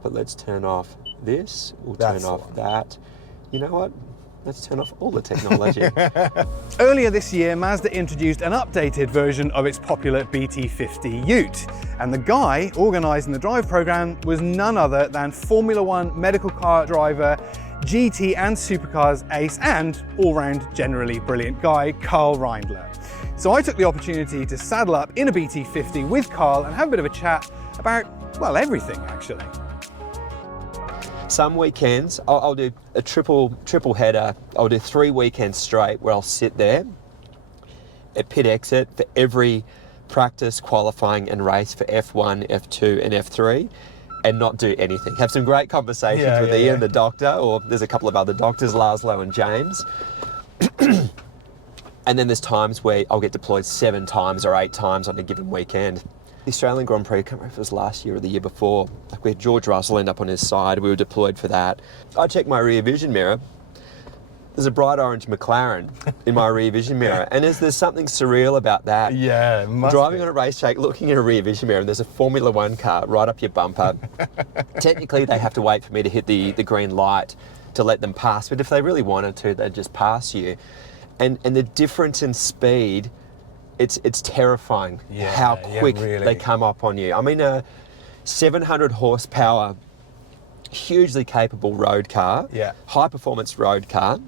But let's turn off this, we'll turn off that. You know what? Let's turn off all the technology. Earlier this year, Mazda introduced an updated version of its popular BT-50 ute. And the guy organising the drive programme was none other than Formula One medical car driver, GT and supercars ace, and all-round generally brilliant guy, Karl Reindler. So I took the opportunity to saddle up in a BT-50 with Karl and have a bit of a chat about, well, everything actually. Some weekends, I'll do a triple header. I'll do 3 weekends straight where I'll sit there at pit exit for every practice, qualifying and race for F1, F2 and F3 and not do anything. Have some great conversations with Ian, the doctor, or there's a couple of other doctors, Laszlo and James. And then there's times where I'll get deployed 7 times or 8 times on a given weekend. The Australian Grand Prix, I can't remember if it was last year or the year before, like we had George Russell end up on his side, we were deployed for that. I checked my rear vision mirror, there's a bright orange McLaren in my rear vision mirror, and there's something surreal about that. Yeah, it must Driving be. on a racetrack, looking in a rear vision mirror, and there's a Formula One car right up your bumper. Technically, they have to wait for me to hit the green light to let them pass, but if they really wanted to, they'd just pass you. And the difference in speed, it's terrifying how quick they come up on you. I mean, a 700 horsepower, hugely capable road car, high performance road car,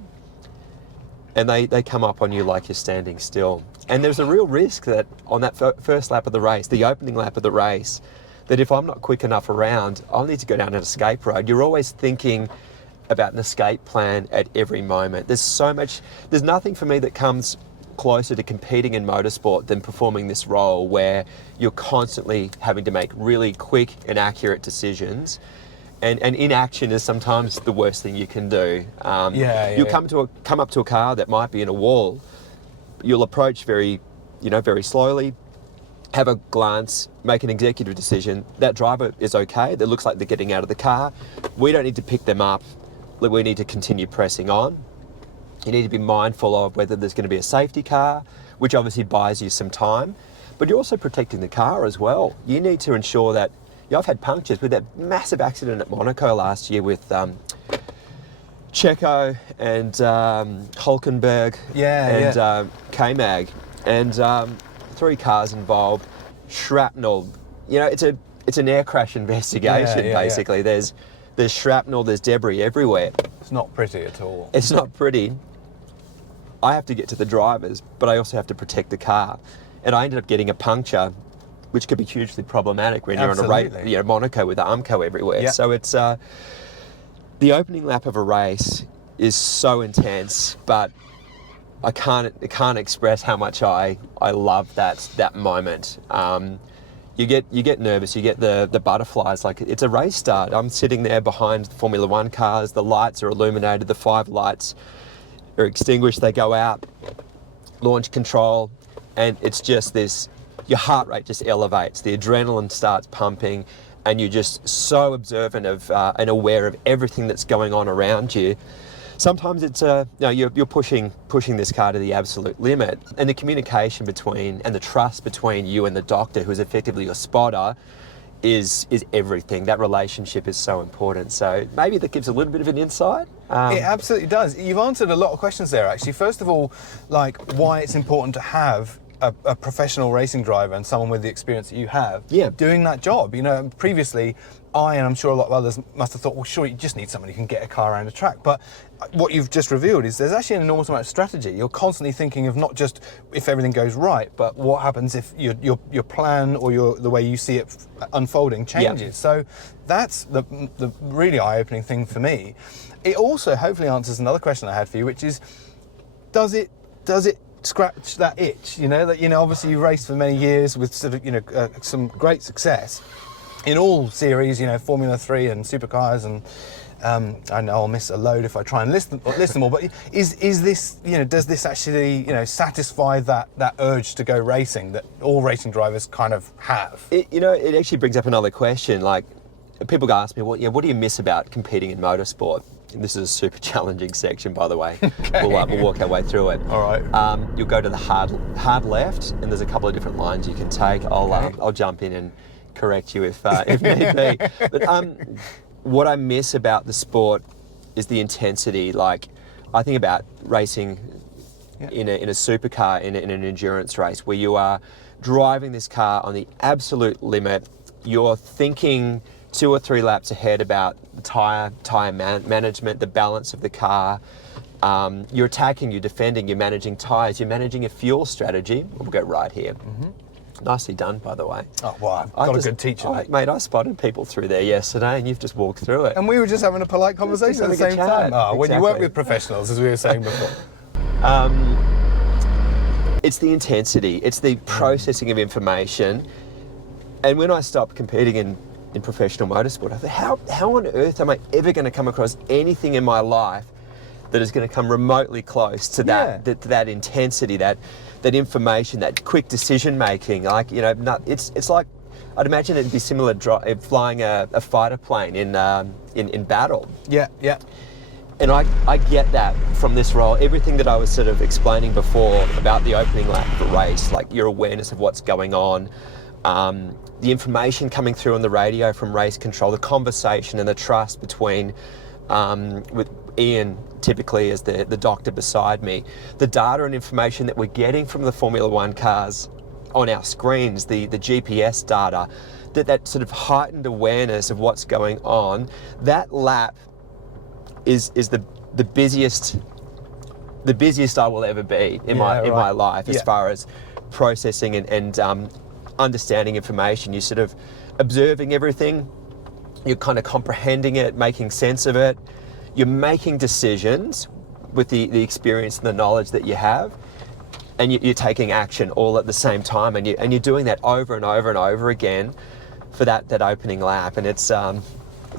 and they come up on you like you're standing still. And there's a real risk that on that first lap of the race, the opening lap of the race, that if I'm not quick enough around, I'll need to go down an escape road. You're always thinking about an escape plan at every moment. There's nothing for me that comes closer to competing in motorsport than performing this role where you're constantly having to make really quick and accurate decisions. And inaction is sometimes the worst thing you can do. You'll come up to a car that might be in a wall. You'll approach very slowly, have a glance, make an executive decision. That driver is okay. It looks like they're getting out of the car. We don't need to pick them up. We need to continue pressing on. You need to be mindful of whether there's going to be a safety car, which obviously buys you some time, but you're also protecting the car as well. You need to ensure that, I've had punctures with that massive accident at Monaco last year with Checo and Hulkenberg and K-Mag, and 3 cars involved, shrapnel. It's an air crash investigation, basically. There's shrapnel, there's debris everywhere. It's not pretty at all. It's not pretty. I have to get to the drivers, but I also have to protect the car. And I ended up getting a puncture, which could be hugely problematic when you're on a race, Monaco with Armco everywhere. Yeah. So it's the opening lap of a race is so intense, but I can't express how much I love that moment. You get nervous, you get the butterflies, like it's a race start. I'm sitting there behind the Formula One cars, the lights are illuminated, the 5 lights are extinguished, they go out, launch control, and it's just this, your heart rate just elevates, the adrenaline starts pumping, and you're just so observant of and aware of everything that's going on around you. Sometimes it's you're pushing this car to the absolute limit, and the communication between and the trust between you and the doctor, who is effectively your spotter, is everything. That relationship is so important. So maybe that gives a little bit of an insight. It absolutely does. You've answered a lot of questions there, actually. First of all, like why it's important to have a professional racing driver and someone with the experience that you have doing that job. Previously, and I'm sure a lot of others must have thought, well, sure, you just need somebody who can get a car around a track. But what you've just revealed is there's actually an enormous amount of strategy. You're constantly thinking of not just if everything goes right, but what happens if your plan or the way you see it unfolding changes. Yeah. So that's the really eye-opening thing for me. It also hopefully answers another question I had for you, which is, does it scratch that itch? Obviously you raced for many years with sort of some great success in all series, Formula 3 and supercars, and I know I'll miss a load if I try and list them all. But is this, does this actually, satisfy that urge to go racing that all racing drivers kind of have? It actually brings up another question. Like, people ask me, what do you miss about competing in motorsport? And this is a super challenging section, by the way. Okay. We'll walk our way through it. All right. You'll go to the hard left, and there's a couple of different lines you can take. I'll jump in and correct you if need be. But what I miss about the sport is the intensity. Like, I think about racing in a supercar in an endurance race where you are driving this car on the absolute limit. You're thinking 2 or 3 laps ahead about the tyre management, the balance of the car. You're attacking, you're defending, you're managing tyres, you're managing a fuel strategy. We'll go right here. Nicely done, by the way. Oh, well, I've got a good teacher, mate. I spotted people through there yesterday and you've just walked through it. And we were just having a polite conversation at the same time. Oh, when you work with professionals, as we were saying before. It's the intensity, it's the processing of information. And when I stopped competing in professional motorsport, I thought, how on earth am I ever going to come across anything in my life that is going to come remotely close to that intensity, that information, that quick decision making? Like, you know, it's like, I'd imagine it'd be similar flying a fighter plane in battle. Yeah, yeah. And I get that from this role. Everything that I was sort of explaining before about the opening lap of a race, like your awareness of what's going on, the information coming through on the radio from race control, the conversation and the trust between, with Ian typically as the doctor beside me, the data and information that we're getting from the Formula One cars on our screens, the GPS data, that sort of heightened awareness of what's going on. That lap is the busiest I will ever be in my life as far as processing and understanding information. You're sort of observing everything, you're kind of comprehending it, making sense of it, you're making decisions with the experience and the knowledge that you have, and you're taking action all at the same time, and you're doing that over and over and over again for that opening lap. And it's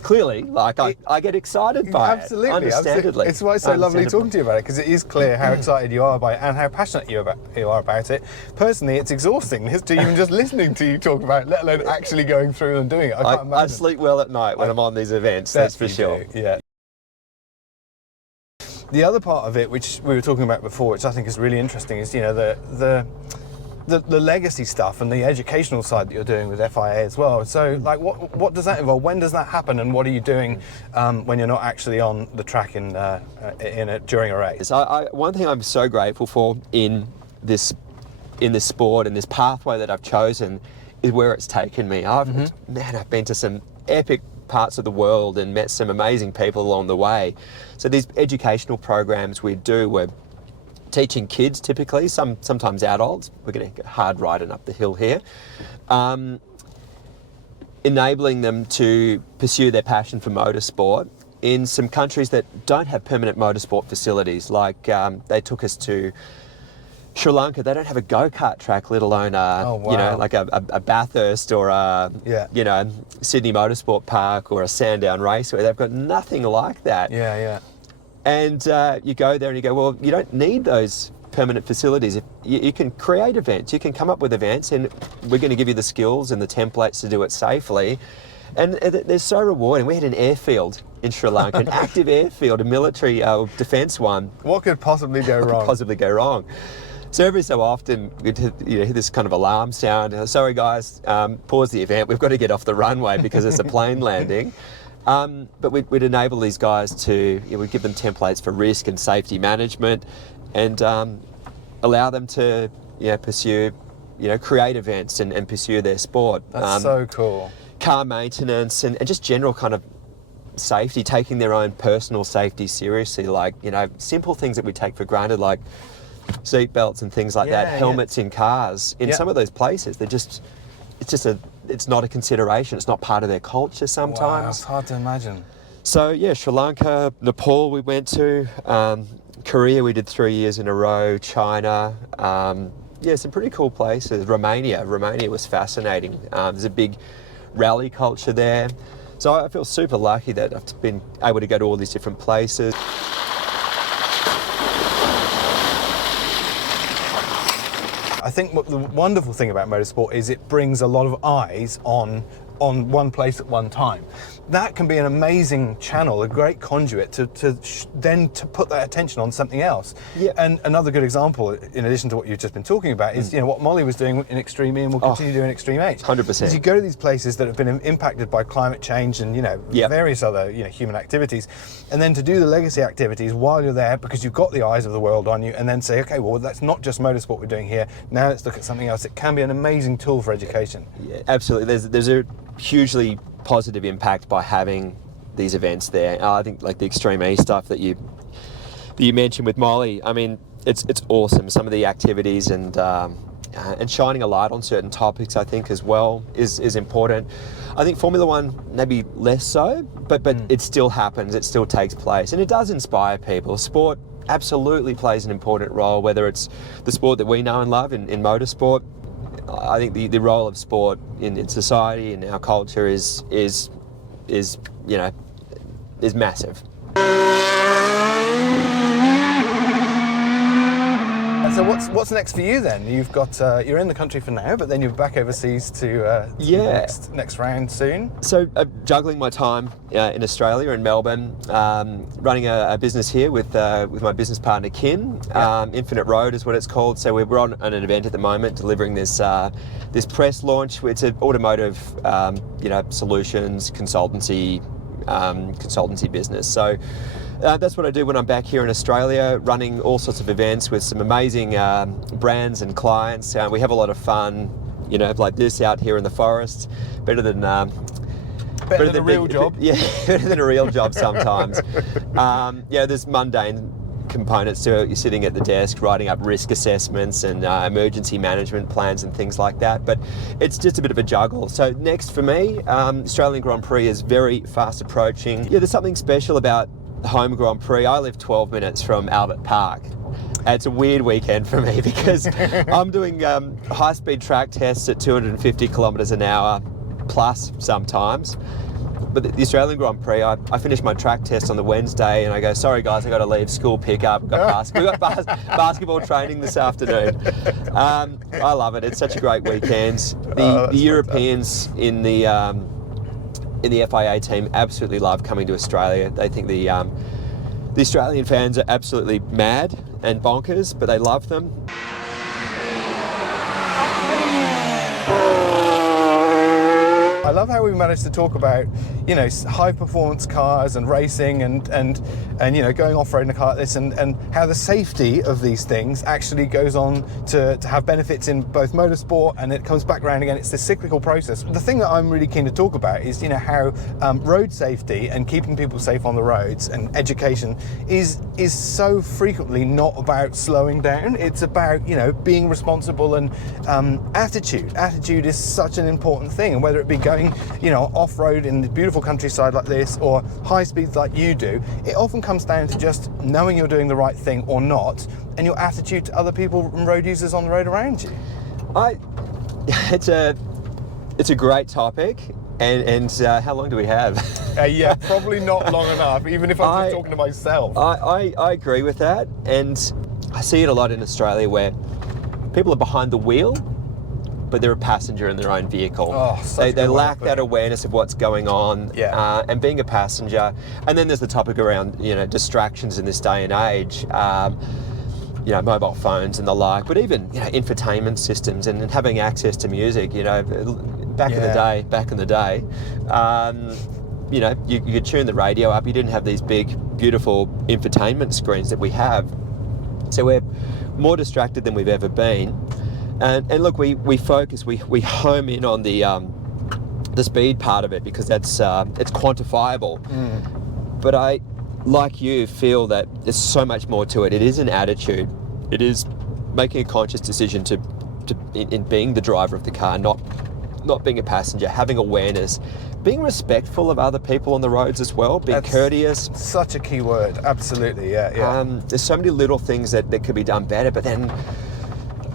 clearly, like, I get excited by it. Understandably. It's why it's so lovely talking to you about it, because it is clear how excited you are by it and how passionate you are about it. Personally, it's exhausting to even just listening to you talk about it, let alone actually going through and doing it. I can't imagine. I sleep well at night when I'm on these events, that's for sure. Yeah. The other part of it, which we were talking about before, which I think is really interesting, is, you know, the legacy stuff and the educational side that you're doing with FIA as well. So, like, what does that involve? When does that happen, and what are you doing when you're not actually on the track during a race? One thing I'm so grateful for in this sport and this pathway that I've chosen is where it's taken me. I've been to some epic parts of the world and met some amazing people along the way. So these educational programs we're teaching kids typically, sometimes adults. We're going to get hard riding up the hill here. Enabling them to pursue their passion for motorsport in some countries that don't have permanent motorsport facilities. Like they took us to Sri Lanka. They don't have a go-kart track, let alone you know, like a Bathurst or you know, Sydney Motorsport Park or a Sandown Raceway. They've got nothing like that. Yeah, yeah. And you go there and you go, well, you don't need those permanent facilities. If you can create events, you can come up with events, and we're going to give you the skills and the templates to do it safely. And they're so rewarding. We had an airfield in Sri Lanka, an active airfield, a military defence one. What could possibly go wrong? Possibly go wrong. So every so often, we'd hear this kind of alarm sound. Sorry guys, pause the event. We've got to get off the runway because it's a plane landing. But we'd enable these guys to, we'd give them templates for risk and safety management, and allow them to pursue, create events and pursue their sport. That's so cool. Car maintenance and just general kind of safety, taking their own personal safety seriously, like, simple things that we take for granted, like seat belts and things like that, helmets in cars. In some of those places, it's not a consideration. It's not part of their culture sometimes. Wow, it's hard to imagine. So Sri Lanka, Nepal we went to, Korea we did 3 years in a row, China, some pretty cool places. Romania was fascinating. There's a big rally culture there. So I feel super lucky that I've been able to go to all these different places. I think what the wonderful thing about motorsport is it brings a lot of eyes on one place at one time. that can be an amazing channel, a great conduit to put that attention on something else. Yeah. And another good example, in addition to what you've just been talking about, is what Molly was doing in Extreme E and will continue doing in Extreme H. 100%. As you go to these places that have been impacted by climate change and various other human activities, and then to do the legacy activities while you're there, because you've got the eyes of the world on you, and then say, okay, well, that's not just motorsport we're doing here. Now let's look at something else. It can be an amazing tool for education. Yeah, absolutely. There's a hugely positive impact by having these events there. I think like the Extreme E stuff that you mentioned with Molly, I mean, it's awesome. Some of the activities and shining a light on certain topics, I think, as well is important. I think Formula One maybe less so, but it still happens. It still takes place, and it does inspire people. Sport absolutely plays an important role, whether it's the sport that we know and love in motorsport. I think the role of sport in society and our culture is massive. So what's next for you then? You've got you're in the country for now, but then you're back overseas to next round soon. So juggling my time in Australia, in Melbourne, running a business here with my business partner Kim. Infinite Road is what it's called. So we're on an event at the moment, delivering this press launch. It's an automotive solutions consultancy business. So. That's what I do when I'm back here in Australia, running all sorts of events with some amazing brands and clients. We have a lot of fun, like this out here in the forest. Better than a real job. Yeah, better than a real job sometimes. There's mundane components to it. You're sitting at the desk writing up risk assessments and emergency management plans and things like that, but it's just a bit of a juggle. So next for me, Australian Grand Prix is very fast approaching. Yeah, there's something special about the home Grand Prix. I live 12 minutes from Albert Park. It's a weird weekend for me because I'm doing high-speed track tests at 250 kilometres an hour plus sometimes. But the Australian Grand Prix, I finish my track test on the Wednesday and I go, sorry guys, I got to leave school pickup. We've got basketball training this afternoon. I love it. It's such a great weekend. The Europeans in the FIA team absolutely love coming to Australia. They think the Australian fans are absolutely mad and bonkers, but they love them. I love how we managed to talk about, high performance cars and racing and going off-road in a car like this and how the safety of these things actually goes on to have benefits in both motorsport, and it comes back around again. It's this cyclical process. The thing that I'm really keen to talk about is, how road safety and keeping people safe on the roads and education is so frequently not about slowing down. It's about, being responsible and attitude. Attitude is such an important thing, and whether it be going, off-road in the beautiful countryside like this or high speeds like you do, it often comes down to just knowing you're doing the right thing or not, and your attitude to other people and road users on the road around you. It's a great topic, and how long do we have? Probably not long enough, even if I'm just talking to myself. I agree with that, and I see it a lot in Australia where people are behind the wheel, but they're a passenger in their own vehicle. They lack that awareness of what's going on, and being a passenger. And then there's the topic around distractions in this day and age, mobile phones and the like, but even infotainment systems and having access to music. Back in the day, you could tune the radio up. You didn't have these big, beautiful infotainment screens that we have, so we're more distracted than we've ever been. And look, we focus, we home in on the speed part of it because that's it's quantifiable. But I, like you, feel that there's so much more to it. It is an attitude. It is making a conscious decision in being the driver of the car, not being a passenger, having awareness, being respectful of other people on the roads as well, being courteous. Such a key word, absolutely, yeah. There's so many little things that could be done better, but then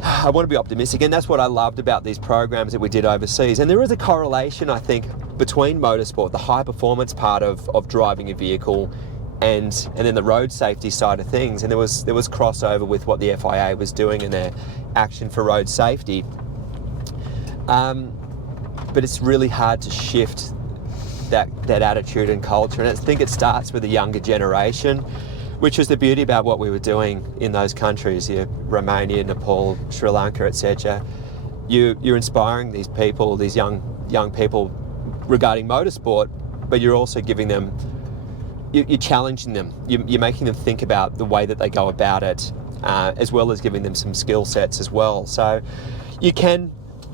I want to be optimistic, and that's what I loved about these programs that we did overseas. And there is a correlation, I think, between motorsport, the high performance part of driving a vehicle, and then the road safety side of things. And there was crossover with what the FIA was doing in their action for road safety. But it's really hard to shift that attitude and culture. And I think it starts with the younger generation, which was the beauty about what we were doing in those countries, Romania, Nepal, Sri Lanka, etc. You're inspiring these people, these young people regarding motorsport, but you're also giving them, you're challenging them. You're making them think about the way that they go about it, as well as giving them some skill sets as well. So you can,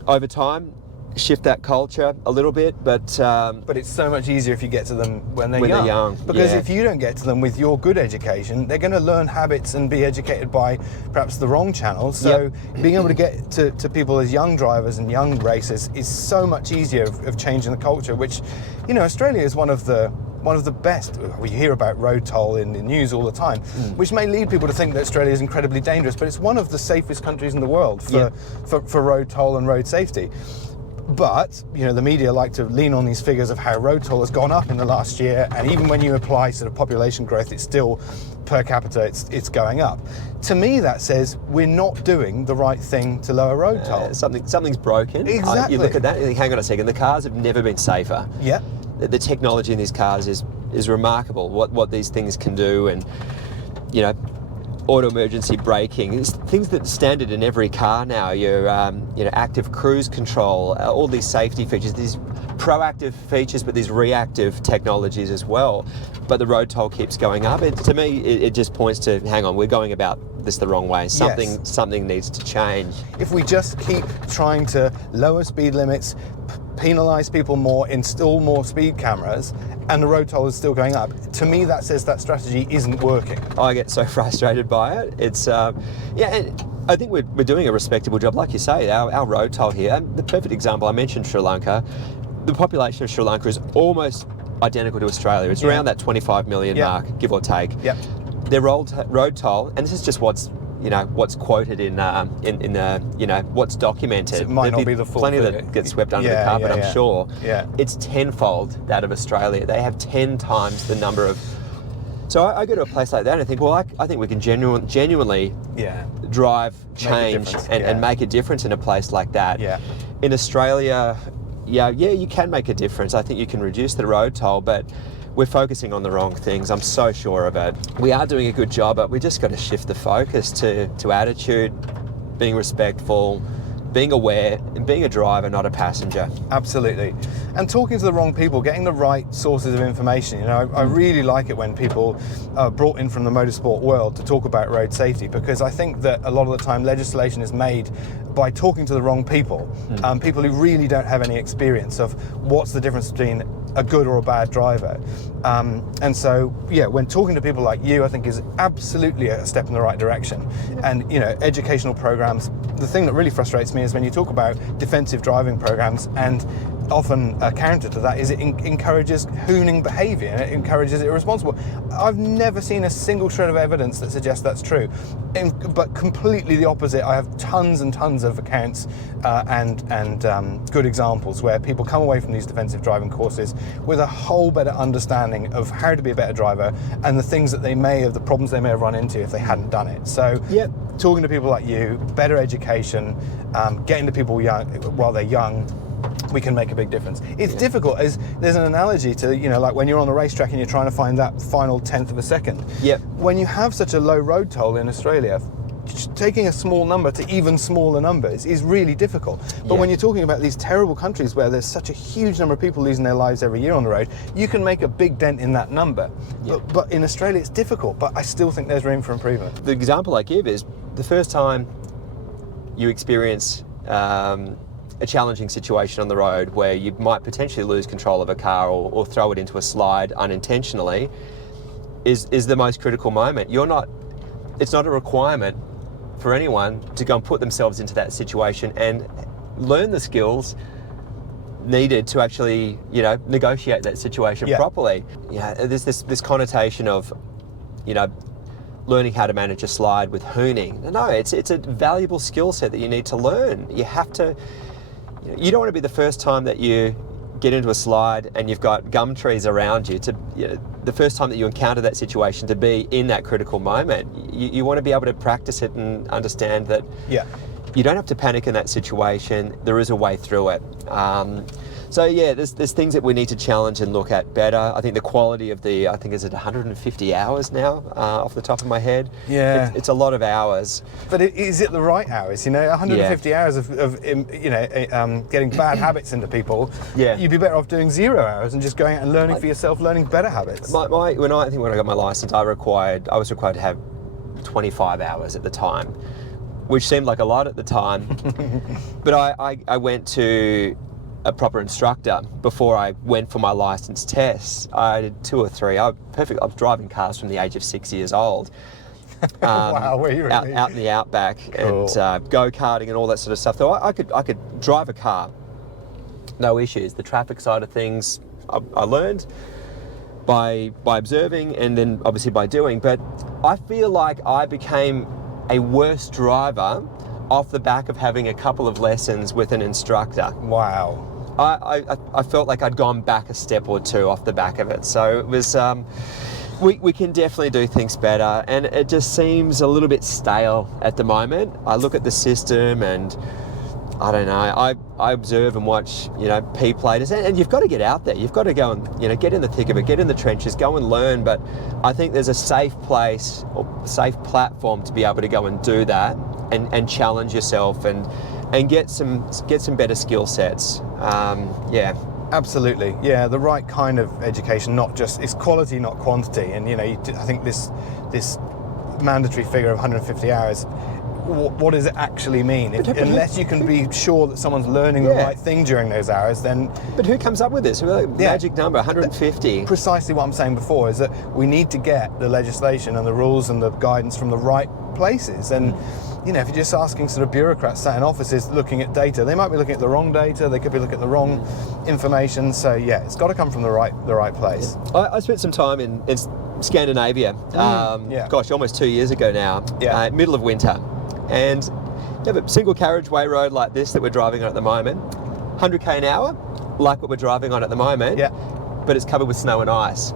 over time, shift that culture a little bit, but it's so much easier if you get to them when they're young. Because if you don't get to them with your good education, they're going to learn habits and be educated by perhaps the wrong channels. So being able to get to people as young drivers and young racers is so much easier of changing the culture, which, Australia is one of the best. We hear about road toll in the news all the time, which may lead people to think that Australia is incredibly dangerous, but it's one of the safest countries in the world for road toll and road safety. But, the media like to lean on these figures of how road toll has gone up in the last year, and even when you apply sort of population growth, it's still, per capita, it's going up. To me, that says we're not doing the right thing to lower road toll. Something's broken. Exactly. You look at that and you think, hang on a second, the cars have never been safer. Yeah. The technology in these cars is remarkable, what these things can do, and, auto emergency braking, it's things that are standard in every car now. Your active cruise control, all these safety features, these proactive features, but these reactive technologies as well. But the road toll keeps going up. To me, it just points to, hang on, we're going about this the wrong way. Something needs to change. If we just keep trying to lower speed limits, penalise people more, install more speed cameras, and the road toll is still going up, to me that says that strategy isn't working. I get so frustrated by it. It's and I think we're doing a respectable job, like you say. Our road toll here, the perfect example, I mentioned Sri Lanka. The population of Sri Lanka is almost identical to Australia. It's around that 25 million mark, give or take. Yep. Their road toll, and this is just what's quoted in what's documented. So it might not be the full plenty figure. that gets swept under the carpet, I'm sure. Yeah. It's tenfold that of Australia. They have 10 times the number of. So I go to a place like that and I think, well, I think we can genuinely drive change and make a difference in a place like that. Yeah. In Australia, you can make a difference. I think you can reduce the road toll, but we're focusing on the wrong things. I'm so sure of it. We are doing a good job, but we just got to shift the focus to attitude, being respectful, being aware, and being a driver, not a passenger. Absolutely. And talking to the wrong people, getting the right sources of information. I really like it when people are brought in from the motorsport world to talk about road safety, because I think that a lot of the time legislation is made by talking to the wrong people, people who really don't have any experience of what's the difference between a good or a bad driver. And so, when talking to people like you, I think is absolutely a step in the right direction. And, educational programs, the thing that really frustrates me is when you talk about defensive driving programs, and often a counter to that is it encourages hooning behaviour and it encourages irresponsible. I've never seen a single shred of evidence that suggests that's true, but completely the opposite. I have tons and tons of accounts and good examples where people come away from these defensive driving courses with a whole better understanding of how to be a better driver and the things that the problems they may have run into if they hadn't done it. So talking to people like you, better education, getting to people while they're young, we can make a big difference. It's difficult, as there's an analogy to, like when you're on the racetrack and you're trying to find that final tenth of a second. Yep. When you have such a low road toll in Australia, taking a small number to even smaller numbers is really difficult. But when you're talking about these terrible countries where there's such a huge number of people losing their lives every year on the road, you can make a big dent in that number. But in Australia it's difficult, but I still think there's room for improvement. The example I give is the first time you experience a challenging situation on the road where you might potentially lose control of a car or throw it into a slide unintentionally is the most critical moment. It's not a requirement for anyone to go and put themselves into that situation and learn the skills needed to actually, negotiate that situation properly. There's this connotation of, learning how to manage a slide with hooning. No, it's a valuable skill set that you need to learn. You have to. You don't want to be the first time that you get into a slide and you've got gum trees around you the first time that you encounter that situation to be in that critical moment. You want to be able to practice it and understand that you don't have to panic in that situation. There is a way through it. So yeah, there's things that we need to challenge and look at better. I think the quality of I think is it 150 hours now, off the top of my head. Yeah. It's a lot of hours. But is it the right hours? 150 hours of getting bad habits into people. Yeah. You'd be better off doing 0 hours and just going out and learning for yourself, learning better habits. When I got my license, I was required to have 25 hours at the time, which seemed like a lot at the time. But I went to a proper instructor before I went for my license tests. I did 2 or 3. I was driving cars from the age of 6 years old. Wow, were you really? Out in the outback. Cool. And go-karting and all that sort of stuff. So I could drive a car, no issues. The traffic side of things I learned by observing and then obviously by doing. But I feel like I became a worse driver off the back of having a couple of lessons with an instructor. Wow. I felt like I'd gone back a step or 2 off the back of it. So it was, we can definitely do things better, and it just seems a little bit stale at the moment. I look at the system and I don't know, I observe and watch, P-platers, and you've got to get out there. You've got to go and, get in the thick of it, get in the trenches, go and learn. But I think there's a safe place or safe platform to be able to go and do that and challenge yourself and get some better skill sets. Yeah. Absolutely, yeah. The right kind of education, it's quality, not quantity. And I think this mandatory figure of 150 hours. What does it actually mean? Unless you can be sure that someone's learning the right thing during those hours, then. But who comes up with this magic number, 150? Precisely what I'm saying before is that we need to get the legislation and the rules and the guidance from the right places. And if you're just asking sort of bureaucrats sat in offices looking at data, they might be looking at the wrong data. They could be looking at the wrong information. So yeah, it's got to come from the right place. I spent some time in Scandinavia. Gosh, almost 2 years ago now. Yeah. Middle of winter. And you have a single carriageway road like this that we're driving on at the moment, 100k an hour, like what we're driving on at the moment, but it's covered with snow and ice.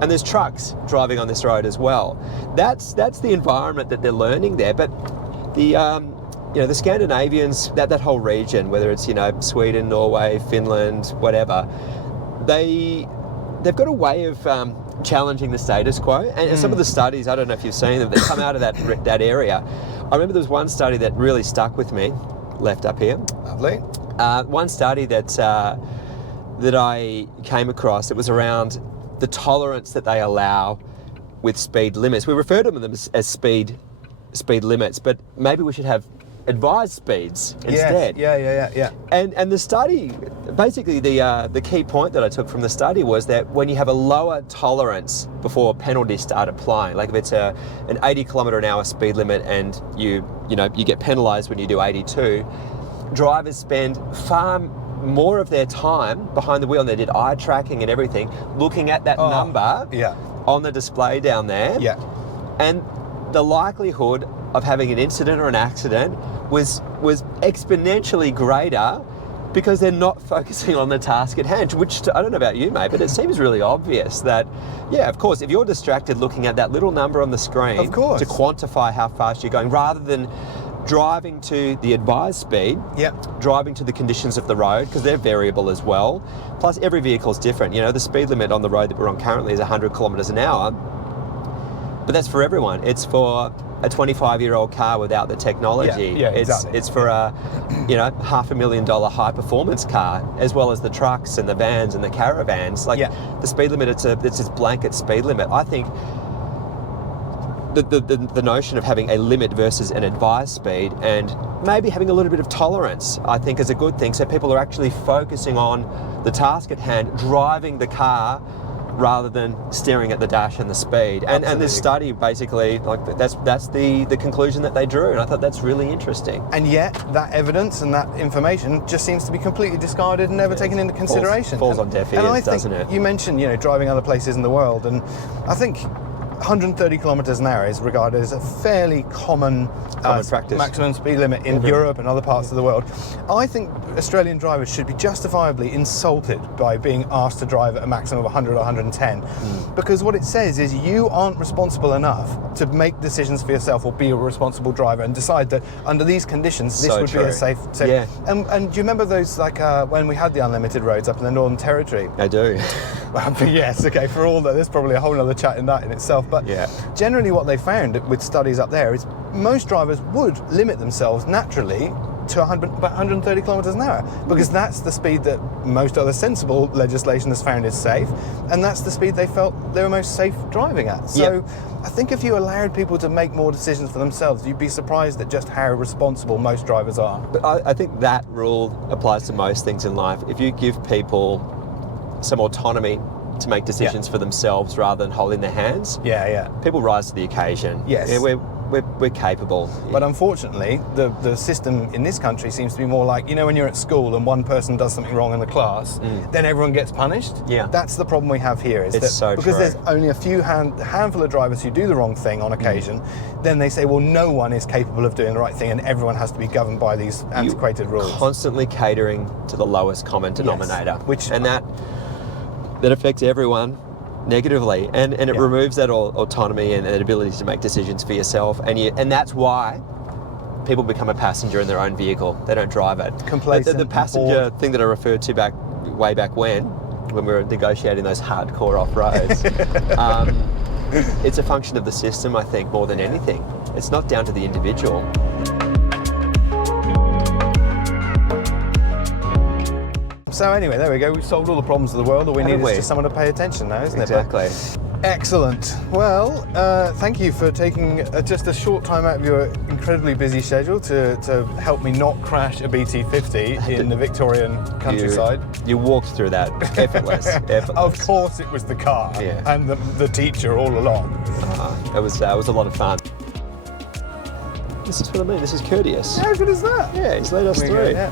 And there's trucks driving on this road as well. That's the environment that they're learning there. But the Scandinavians, that whole region, whether it's Sweden, Norway, Finland, whatever, they've got a way of challenging the status quo. And some of the studies, I don't know if you've seen them, that come out of that area. I remember there was one study that really stuck with me, left up here. Lovely. One study that I came across, it was around the tolerance that they allow with speed limits. We refer to them as speed limits, but maybe we should have advised speeds instead. Yeah. And the study, basically the key point that I took from the study was that when you have a lower tolerance before penalties start applying, like if it's an 80 kilometre an hour speed limit and you get penalised when you do 82, drivers spend far more of their time behind the wheel, and they did eye tracking and everything, looking at that number on the display down there. Yeah. And the likelihood of having an incident or an accident was exponentially greater because they're not focusing on the task at hand, which, I don't know about you, mate, but it seems really obvious that, of course, if you're distracted looking at that little number on the screen of course, to quantify how fast you're going, rather than driving to the advised speed, driving to the conditions of the road, because they're variable as well. Plus, every vehicle's different. The speed limit on the road that we're on currently is 100 kilometres an hour, but that's for everyone. It's for a 25-year-old car without the technology. Exactly. It's for a $500,000 high-performance car, as well as the trucks and the vans and the caravans. The speed limit, it's this blanket speed limit. I think the notion of having a limit versus an advised speed and maybe having a little bit of tolerance, I think, is a good thing. So people are actually focusing on the task at hand, driving the car, rather than staring at the dash and the speed. And this study basically, that's the conclusion that they drew, and I thought that's really interesting. And yet that evidence and that information just seems to be completely discarded and never taken into consideration. Falls on deaf ears, doesn't it? You mentioned driving other places in the world, and I think 130 kilometers an hour is regarded as a fairly common practice. maximum speed limit in Europe and other parts of the world. I think Australian drivers should be justifiably insulted by being asked to drive at a maximum of 100 or 110, because what it says is you aren't responsible enough to make decisions for yourself or be a responsible driver and decide that under these conditions this would be a safe. Yeah. And do you remember those, like when we had the unlimited roads up in the Northern Territory? I do. Yes, okay, for all that, there's probably a whole other chat in that in itself. But generally what they found with studies up there is most drivers would limit themselves naturally to about 130 kilometers an hour, because that's the speed that most other sensible legislation has found is safe, and that's the speed they felt they were most safe driving at. So I think if you allowed people to make more decisions for themselves, you'd be surprised at just how responsible most drivers are. But I think that rule applies to most things in life. If you give people some autonomy to make decisions for themselves rather than holding their hands, people rise to the occasion. Yes. Yeah, we're capable. But unfortunately, the system in this country seems to be more like, you know, when you're at school and one person does something wrong in the class, then everyone gets punished. Yeah. That's the problem we have here. Is it's that so because true. there's only a few handful of drivers who do the wrong thing on occasion, then they say, well, no one is capable of doing the right thing and everyone has to be governed by these antiquated rules. Constantly catering to the lowest common denominator, and that affects everyone negatively, and it removes that autonomy and ability to make decisions for yourself, and that's why people become a passenger in their own vehicle. They don't drive it. Complacent, the passenger thing that I referred to way back when we were negotiating those hardcore off-roads, it's a function of the system, I think, more than anything. It's not down to the individual. So anyway, there we go. We've solved all the problems of the world. All we need is just someone to pay attention now, isn't it? Exactly. Excellent. Well, thank you for taking just a short time out of your incredibly busy schedule to help me not crash a BT-50 in the Victorian countryside. You walked through that effortless. Of course it was the car and the teacher all along. It was a lot of fun. This is what I mean. This is courteous. How good is that? Yeah, he's let us through.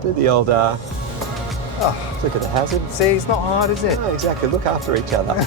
Do the old look at the hazard. See, it's not hard, is it? No, exactly. Look after each other.